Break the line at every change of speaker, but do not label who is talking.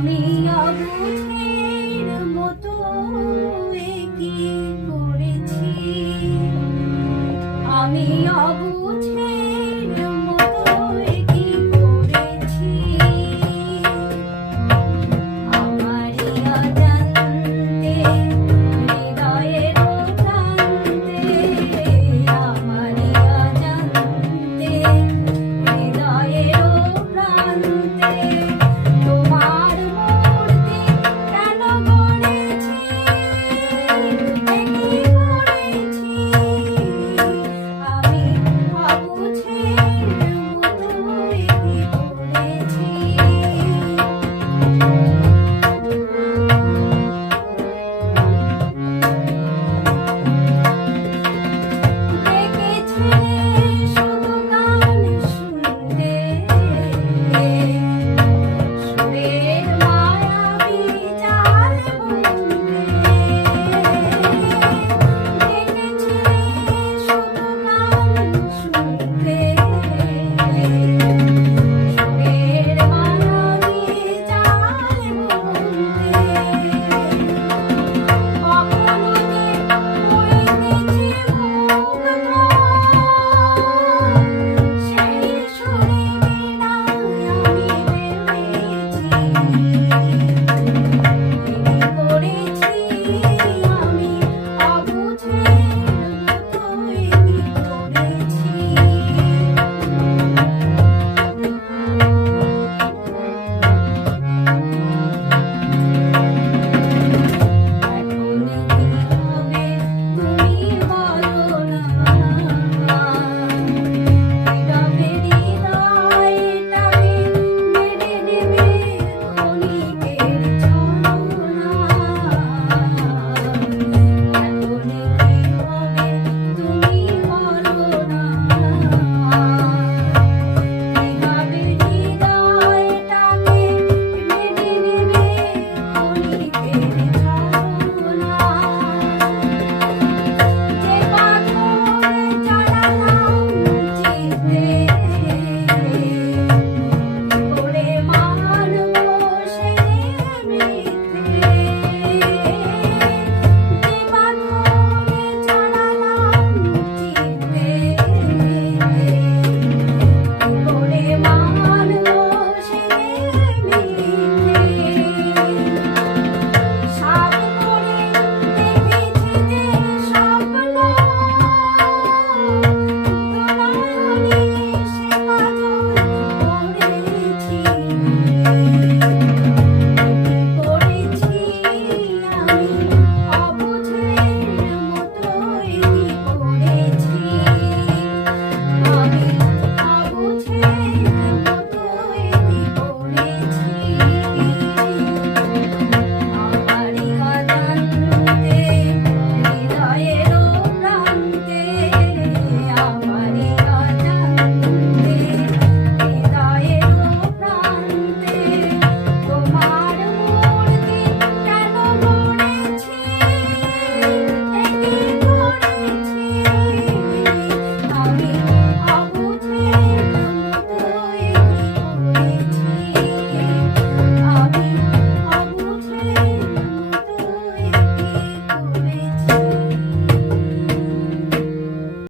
আমি মতো আমি অবু